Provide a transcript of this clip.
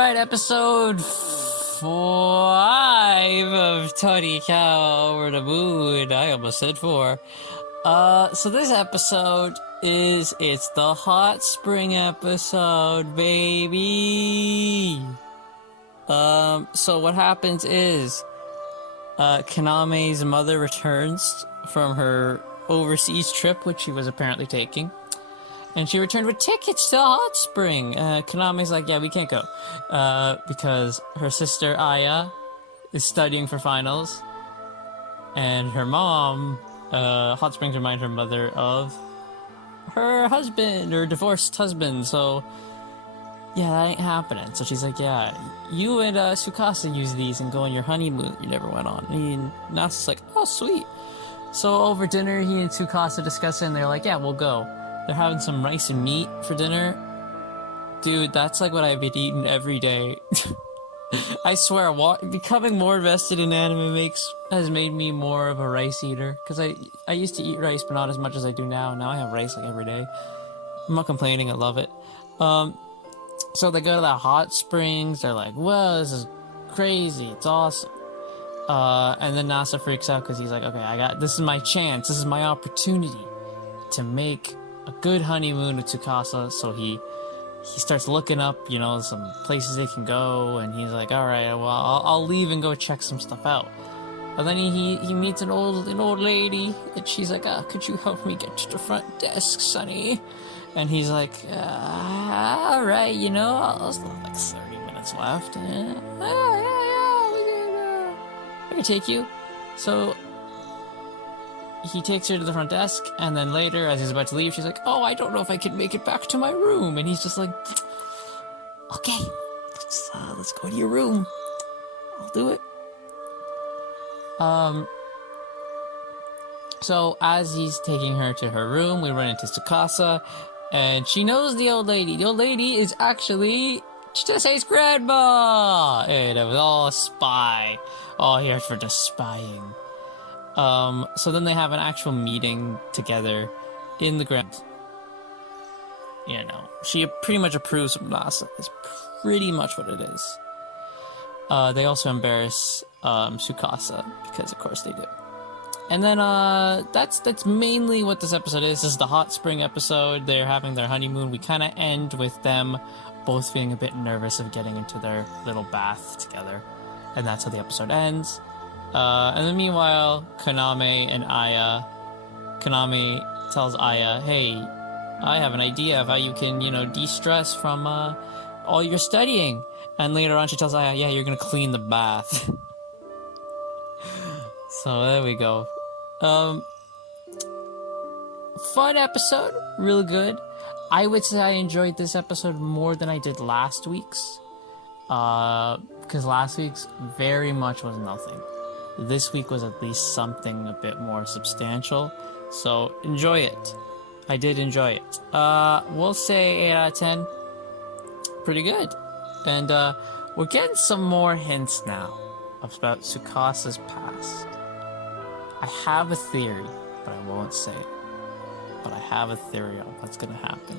Alright, episode 5 of Tonikawa Over the Moon. I almost said 4. So this episode it's the hot spring episode, baby! So what happens is, Kaname's mother returns from her overseas trip, which she was apparently taking. And she returned with tickets to Hot Spring. Kaname's like, yeah, we can't go. Because her sister, Aya, is studying for finals. And her mom, Hot Springs remind her mother of her husband, her divorced husband. So, yeah, that ain't happening. So she's like, yeah, you and Tsukasa use these and go on your honeymoon you never went on. And Nasa's like, oh, sweet. So over dinner, he and Tsukasa discuss it, and they're like, yeah, we'll go. They're having some rice and meat for dinner. Dude, that's like what I've been eating every day. I swear, becoming more invested in anime has made me more of a rice eater. Because I used to eat rice, but not as much as I do now. Now I have rice like every day. I'm not complaining, I love it. So they go to the hot springs. They're like, whoa, this is crazy. It's awesome. And then Nasa freaks out because he's like, okay, this is my chance. This is my opportunity to make a good honeymoon with Tsukasa. So he starts looking up, some places they can go, and he's like, all right, well, I'll leave and go check some stuff out. And then he meets an old lady, and she's like, could you help me get to the front desk, Sonny? And he's like, all right, I'll still have like 30 minutes left. I can take you. So he takes her to the front desk, and then later, as he's about to leave, she's like, oh, I don't know if I can make it back to my room. And he's just like, okay, let's go to your room. I'll do it. So as he's taking her to her room, we run into Tsukasa, and she knows the old lady. The old lady is actually Chitase's grandma! And it was all a spy. All here for just spying. So then they have an actual meeting together in the ground. She pretty much approves of Nasa. Is pretty much what it is. They also embarrass Tsukasa, because of course they do. And then that's mainly what this episode is. This is the hot spring episode. They're having their honeymoon. We kind of end with them both feeling a bit nervous of getting into their little bath together. And that's how the episode ends. And then meanwhile, Kaname and Aya... Kaname tells Aya, hey, I have an idea of how you can, de-stress from all your studying. And later on she tells Aya, yeah, you're gonna clean the bath. So there we go. Fun episode. Really good. I would say I enjoyed this episode more than I did last week's. Because last week's very much was nothing. This week was at least something a bit more substantial. So, enjoy it. I did enjoy it. We'll say 8 out of 10. Pretty good. And, we're getting some more hints now about Tsukasa's past. I have a theory, but I won't say it. But I have a theory on what's gonna happen.